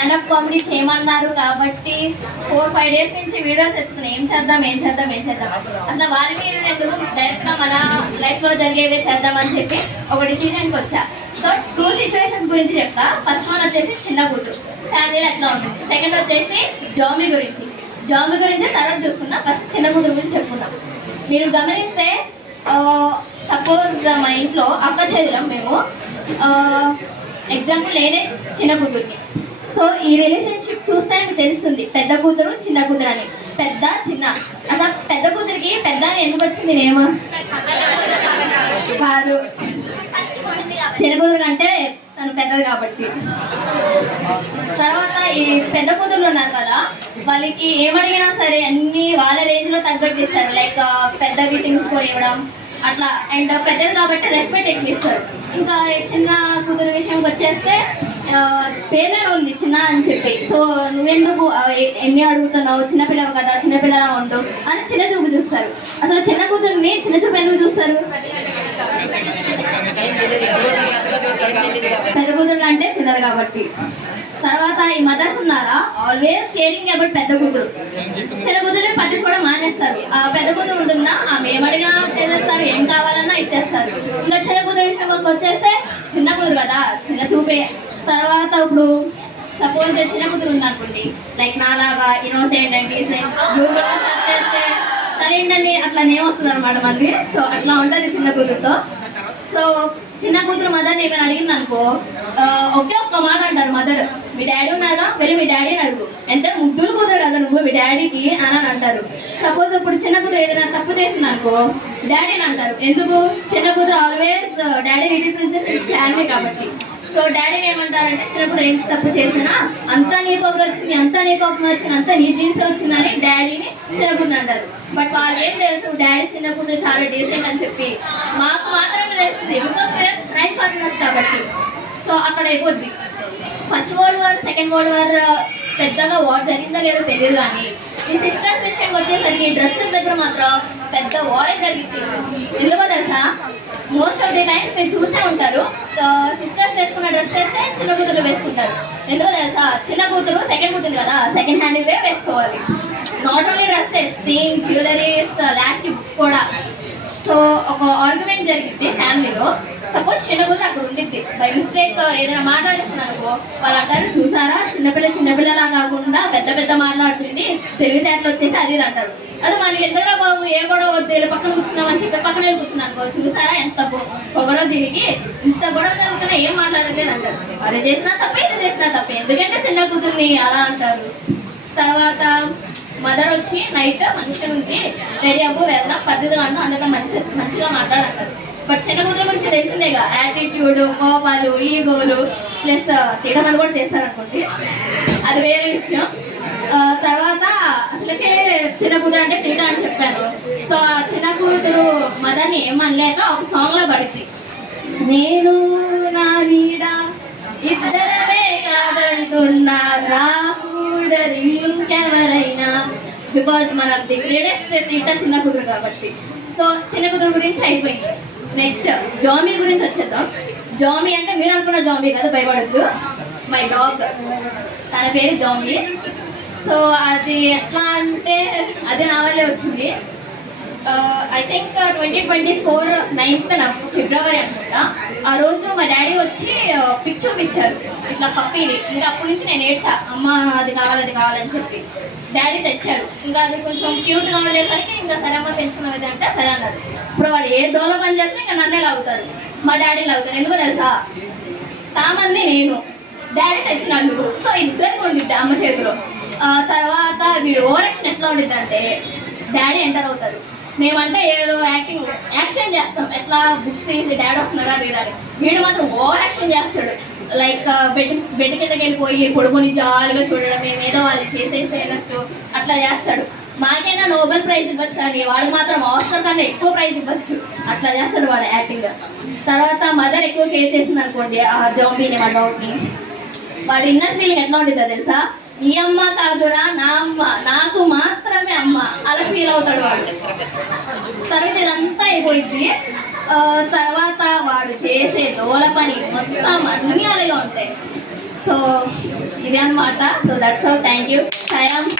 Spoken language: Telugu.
స్టాండప్ కామెడీ చేయమన్నారు కాబట్టి 4-5 డేస్ నుంచి వీడియోస్ ఎత్తుతున్నాయి. ఏం చేద్దాం అసలు వారి మీద ఎందుకు డైరెక్ట్గా మన లైఫ్లో జరిగేవే చేద్దామని చెప్పి ఒక డిసిజన్కి వచ్చా. సో 2 సిచ్యువేషన్స్ గురించి చెప్తా. ఫస్ట్ వన్ వచ్చేసి చిన్న కూతురు ఫ్యామిలీలో ఎట్లా ఉంటుంది. సెకండ్ వచ్చేసి జాంబీ గురించి తర్వాత చూసుకున్నా. ఫస్ట్ చిన్న కూతురు గురించి చెప్పుకున్నాం. మీరు గమనిస్తే సపోజ్ మా ఇంట్లో అక్క చెల్లెలం మేము. ఎగ్జాంపుల్ నేనే చిన్న కూతుర్ని. సో ఈ రిలేషన్షిప్ చూస్తే మీకు తెలుస్తుంది పెద్ద కూతురు చిన్న కూతురు అని. పెద్ద చిన్న అసలు పెద్ద కూతురికి పెద్ద అని ఎందుకు వచ్చింది నేమో కాదు, చిన్న కూతురు అంటే తను పెద్దది కాబట్టి. తర్వాత ఈ పెద్ద కూతుర్లు ఉన్నారు కదా, వాళ్ళకి ఏమడిగినా సరే అన్ని వాళ్ళ రేంజ్లో తగ్గట్టు ఇస్తారు. లైక్ పెద్దవి థింగ్స్ కొని ఇవ్వడం అట్లా. అండ్ పెద్దది కాబట్టి రెస్పెక్ట్ ఎక్కువ ఇస్తారు. ఇంకా చిన్న కూతురు విషయంకి వచ్చేస్తే పేర్లోనే ఉంది చిన్న అని చెప్పి. సో నువ్వెందుకు ఎన్ని అడుగుతున్నావు, చిన్నపిల్లవు కదా, చిన్నపిల్లలా ఉండు అని చిన్న చూపు చూస్తారు. అసలు చిన్న కూతుర్ని చిన్న చూపు ఎందుకు చూస్తారు? పెద్ద కూతురు అంటే చిన్నది కాబట్టి. తర్వాత ఈ మదర్స్ ఉన్నారా, ఆల్వేస్ కేరింగ్ అబౌట్ పెద్ద కూతురు. చిన్న కూతురుని పట్టించుకోవడం మానేస్తారు. ఆ పెద్ద కూతురు ఉంటుందా, ఆమె ఏమడిగినా చేసేస్తారు, ఏం కావాలన్నా ఇచ్చేస్తారు. ఇంకా చిన్న కూతురు విషయంలోకి వచ్చేస్తే చిన్న కూతురు కదా, చిన్న చూపే. తర్వాత ఇప్పుడు సపోజ్ చిన్న కూతురు ఉందనుకోండి, లైక్ నాలాగా ఇన్నోసెంట్ అండ్ డీసెంట్, గూగుల్లో సెర్చ్ చేస్తే సరేంటని అట్లా నేమ్ వస్తుంది అనమాట మనకి. సో అట్లా ఉంటుంది చిన్న కూతురుతో. సో చిన్న కూతురు మదర్ని ఏమైనా అడిగింది అనుకో, ఒకే ఒక్క మాట అంటారు మదర్, మీ డాడీ ఉన్నారా, వెళ్ళి మీ డాడీని అడుగు, ఎంత ముద్దులు కూతురు కదా నువ్వు మీ డాడీకి అని అంటారు. సపోజ్ ఇప్పుడు చిన్న కూతురు ఏదైనా తప్పు చేసింది అనుకో, డాడీని అంటారు. ఎందుకు? చిన్న కూతురు always daddy little princess family కాబట్టి. సో డాడీని ఏమంటారంటే చిన్నప్పుడు ఏం తప్పు చేసినా అంతా నీ పవర్ వచ్చింది, అంతా నీ కోపం వచ్చింది, అంతా నీ జీన్స్ వచ్చిందని డాడీని చిన్న కూతురు అంటారు. బట్ వాళ్ళు ఏం తెలుసు, డాడీ చిన్న కూతురు చాలా డీసెంట్ అని చెప్పి మాకు మాత్రమే తెలుస్తుంది, బికాస్ రైట్ పార్ట్నర్స్ కాబట్టి. సో అక్కడ అయిపోద్ది. First world war, second world war పెద్దగా వార్ జరిగిందో లేదో తెలియదు, కానీ ఈ సిస్టర్స్ విషయంకి వచ్చేసరికి డ్రెస్సెస్ దగ్గర మాత్రం పెద్ద వారే జరిగింది. ఎందుకో తెలుసా, మోస్ట్ ఆఫ్ ది టైమ్స్ మీరు చూసే ఉంటారు, సిస్టర్స్ వేసుకున్న డ్రెస్ వేస్తే చిన్న కూతురు వేసుకుంటారు. ఎందుకో తెలుసా, చిన్న కూతురు సెకండ్ పుట్టింది కదా, సెకండ్ హ్యాండ్ ఇవే వేసుకోవాలి. Not only dresses, thing, jewelleries, last books కూడా. సో ఒక ఆర్గ్యుమెంట్ జరిగింది ఫ్యామిలీలో. సపోజ్ చిన్న కూతురు అక్కడ ఉండిద్ది, బై మిస్టేక్ ఏదైనా మాట్లాడేస్తుంది అనుకో, వాళ్ళు అంటారు చూసారా చిన్నపిల్లలా కాకుండా పెద్ద మాట్లాడుతుంది, తెలివితేటలు వచ్చేసి అది అంటారు. అది మనకి ఎందుకురా బాబు, ఏ గొడవ వద్దు, పక్కన కూర్చున్నామని చెప్పి పక్కన వెళ్ళి కూర్చున్నాను అనుకో, చూసారా ఎంత పొగరో దీనికి, ఇంత గొడవ జరుగుతున్నా ఏం మాట్లాడట్లేదు అంటారు. అది చేసినా తప్పే, ఇది చేసినా తప్పే, ఎందుకంటే చిన్న కూతుర్ని అలా అంటారు. తర్వాత మదర్ వచ్చి నైట్ మంచిగా ఉంది, రెడీ అవ్వు వెళ్దాం, పద్ధతిగా అంటూ అందరితో మంచిగా మాట్లాడంటారు. బట్ చిన్న కూతురు గురించి తెలిసిందేగా, యాటిట్యూడ్, కోపాలు, ఈగోలు ప్లస్ తిడమలు కూడా చేస్తారనుకోండి, అది వేరే విషయం. తర్వాత అసలుకే చిన్న కూతురు అంటే టీకా అని చెప్పాను. సో ఆ చిన్న కూతురు మదర్ని ఏమనలేక ఒక సాంగ్లో పడింది, నేను నా నీడ ఇద్దరమే కాదంటున్నా రాకూడదు ఇంకెవరైనా, బికాజ్ మనకు ది గ్రేటెస్ట్ టీచర్ చిన్న కూతురు కాబట్టి. సో చిన్న కూతురు గురించి అయిపోయింది. నెక్స్ట్ జాంబీ గురించి వచ్చేద్దాం. జాంబీ అంటే మీరు అనుకున్న జాంబీ కదా, భయపడద్దు, మై డాగ్, తన పేరు జాంబీ. సో అది ఎట్లా అంటే అదే నా వల్లే వచ్చింది. ఐ థింక్ 2024 9th ఫిబ్రవరి అనుకుంటా. ఆ రోజు మా డాడీ వచ్చి పిక్ చూపించారు ఇట్లా పప్పీని. ఇంకా అప్పటి నుంచి నేను ఏడ్చా, అమ్మ అది కావాలని చెప్పి. డాడీ తెచ్చారు. ఇంకా అది కొంచెం క్యూట్గా ఉండేసరికి ఇంకా సరే అమ్మ పెంచుకున్నది అంటే సరే అన్నారు. ఇప్పుడు వాడు ఏ డోలో పని చేస్తే ఇంకా నన్నే లాగుతాడు, మా డాడీ లాగుతాడు. ఎందుకో తెలుసా, తామంది నేను, డాడీ తెచ్చినందుకు. సో ఇద్దరికి ఉండిద్ది అమ్మ చేతిలో. తర్వాత వీడు ఓవరాక్షన్ ఎట్లా ఉండిద్ది అంటే, డాడీ ఎంటర్ అవుతారు, మేమంటే ఏదో యాక్షన్ చేస్తాం, ఎట్లా బుక్స్ తీసి డాడీ వస్తున్నారా తీరాలి, వీడు మాత్రం ఓవర్ యాక్షన్ చేస్తాడు. లైక్ బెడ్ కిందకి వెళ్ళిపోయి కొడుకుని జాలీగా చూడడం, మేమేదో వాళ్ళు చేసేసేనట్టు అట్లా చేస్తాడు. మాకైనా నోబెల్ ప్రైజ్ ఇవ్వచ్చు, కానీ వాడు మాత్రం ఆస్కర్ కన్నా ఎక్కువ ప్రైజ్ ఇవ్వచ్చు, అట్లా చేస్తాడు వాడు యాక్టింగ్. తర్వాత మదర్ ఎక్కువ కేర్ చేసింది అనుకోండి ఆ జాంబీని, మా డాగ్ని, వాడు ఇన్నర్ ఫీలింగ్ ఎట్లా ఉండేదో తెలుసా, ఈ అమ్మ కాదురా నా అమ్మ, నాకు మాత్రమే అమ్మ, అలా ఫీల్ అవుతాడు వాడు. తర్వాత ఇదంతా అయిపోయింది. తర్వాత వాడు చేసే దోల పని మొత్తం అన్నీ అలాగే ఉంటాయి. సో ఇదే అనమాట. So that's all. Thank you. సాయం.